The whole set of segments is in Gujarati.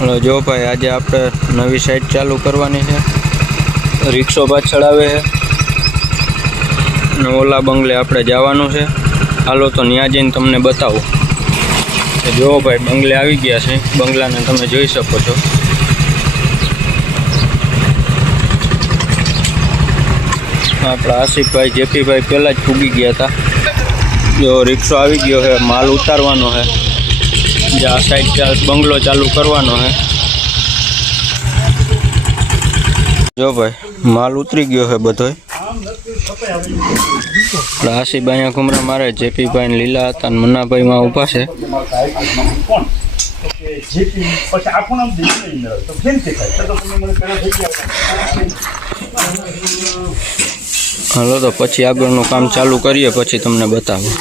હલો જો ભાઈ, આજે આપણે નવી સાઇટ ચાલુ કરવાની છે. રિક્ષો પાછળ આવે છે અને ઓલા બંગલે આપણે જવાનું છે. હાલો તો ત્યાં જઈને તમને બતાવું. જો ભાઈ, બંગલે આવી ગયા છે. બંગલાને તમે જોઈ શકો છો. આપણા આસિફભાઈ જેપીભાઈ પહેલાં જ પૂગી ગયા હતા. જો રિક્ષો આવી ગયો છે, માલ ઉતારવાનો છે. જે આ સાઈડ બંગલો ચાલુ કરવાનો છે. જો ભાઈ, માલ ઉતરી ગયો છે બધોય. આસિફ અહીંયા ઘુમરા મારે, જેપીભાઈ ને લીલા હતા ને મન્નાભાઈ માં ઊભા છે. હાલો તો પછી આગળનું કામ ચાલુ કરીએ, પછી તમને બતાવું.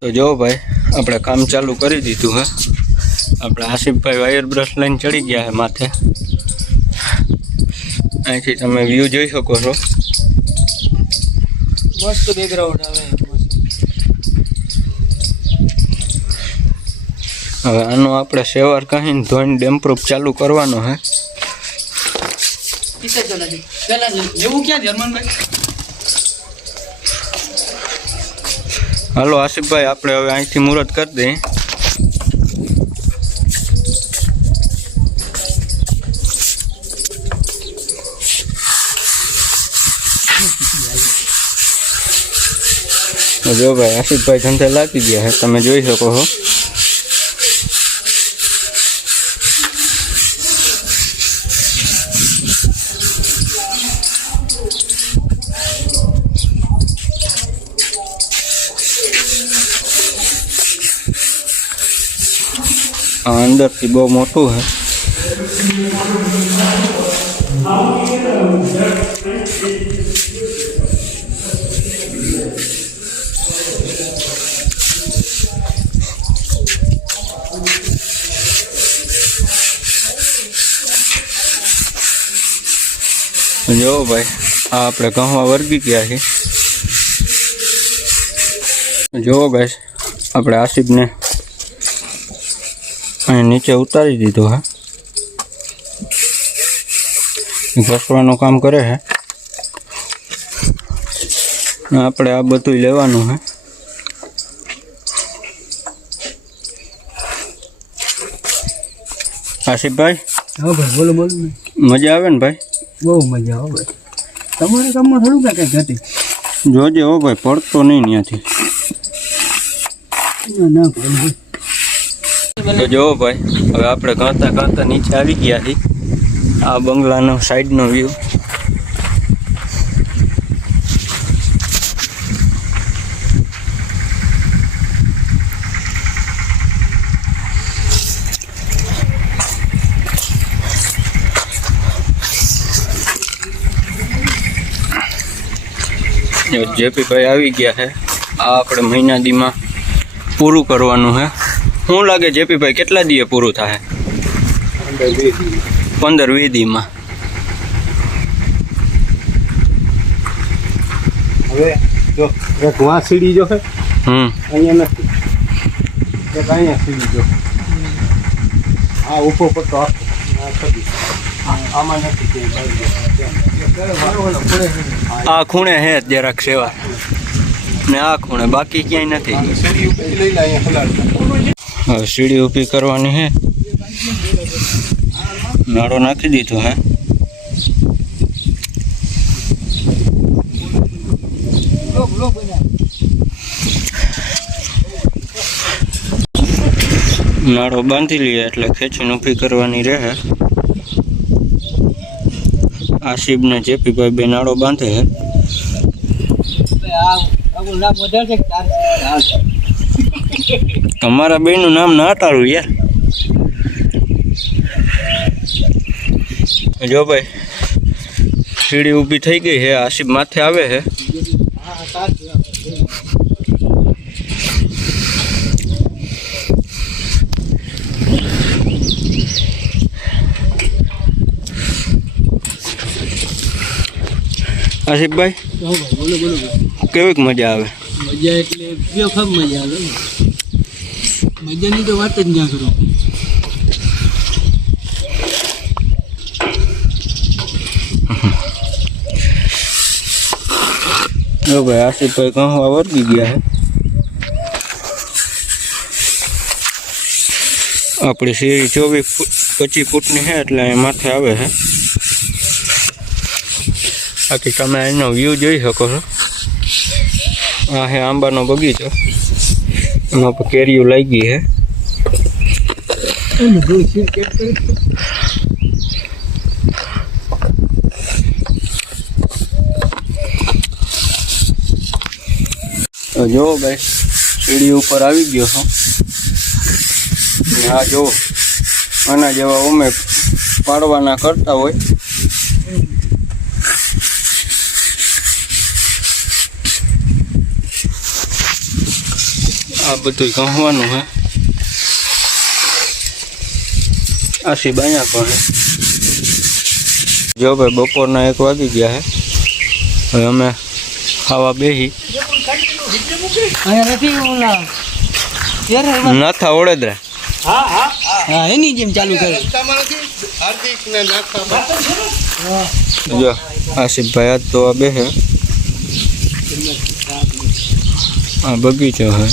તો જો ભાઈ, આપણે કામ ચાલુ કરી દીધું હે. આપણે આસિફભાઈ વાયર બ્રશ લઈને ચડી ગયા છે માથે. અહીંથી તમે વ્યૂ જોઈ શકો છો. મસ્ત બેકગ્રાઉન્ડ આવે. હવે આનો આપણે સેવાર કહીને ધોઈને ડેમ્પ્રૂફ ચાલુ કરવાનો હે. હાલો આસિફભાઈ, આપણે હવે અહીંથી મુહૂર્ત કરી દઈએ. જો ભાઈ, આસિફભાઈ ધંધે લાગી ગયા છે, તમે જોઈ શકો છો. અંદરથી બહુ મોટું છે. જો ભાઈ, આ આપણે ઘઉંમાં વર્ગી ગયા છે. જો ગાઈસ, આપણે આસિફને અહીં નીચે ઉતારી દીધો હે. ઘસવાનું કામ કરે છે. આપણે આ બધું લેવાનું છે. આસિફભાઈ, હા ભાઈ, બોલો બોલો. મજા આવે ને ભાઈ? બહુ મજા આવે ભાઈ. તમારે કામમાં થોડું કાંઈ ઘટી જોજે હો ભાઈ, પડતો નહીં ત્યાંથી. ના ભાઈ. તો જો ભાઈ, હવે આપણે ગાતા નીચે આવી ગયા છીએ. આ બંગલાનો સાઈડનો વ્યૂ. જેપીભાઈ આવી ગયા છે. આ આપણે મહિના દીમાં પૂરું કરવાનું છે. શું લાગે જેપીભાઈ, કેટલા દીએ પૂરું થાય? 15-20 દીમાં. હવે જો એક વાં સીડી જો છે, અહીંયા નથી, એક અહીંયા સીડી જો. આ ઉભો પડતો આમાં નથી. આ ખૂણે હે જરાક સેવા ને આ ખૂણે, બાકી ક્યાંય નથી. હવે સીડી ઊભી કરવાની છે. નાળો નાખી દીધો હે. નાળો બાંધી લઈએ એટલે ખેંચીને ઊભી કરવાની રહે. આસિફ ને જેપીભાઈ બે નાળો બાંધે છે. તમારા બેનું નામ ના તારું યાર. જો ભાઈ, સીડી ઊભી થઈ ગઈ છે. આસિફ માથે આવે છે. આસિફભાઈ, બોલો બોલો. કેવીક મજા આવે? મજા એટલે બેફામ મજા આવે. મજાની તો વાત જ ના કરો. જો ભાઈ આસિફભાઈ કહવા વર્ગી ગયા છે. આપણી સીડી 24-25 ફૂટની છે એટલે અહીં માથે આવે છે. બાકી તમે એનો વ્યૂ જોઈ શકો છો. આ છે આંબાનો બગીચો, એમાં પણ કેરીઓ લાગી છે. જો ભાઈ સીડી ઉપર આવી ગયો છું. આ જો આના જેવા અમે પાડવાના કરતા હોય. આ બધું કહવાનું હે. આસિફ અહીંયા પણ હે. જો ભાઈ બપોરના 1 વાગી ગયા છે. હવે અમે ખાવા બેસી. નાથા વડોદરા. હા એની જેમ ચાલુ કરે. જો આસિફભાઈ આજ તો આ બેસે. આ બગીચો હે.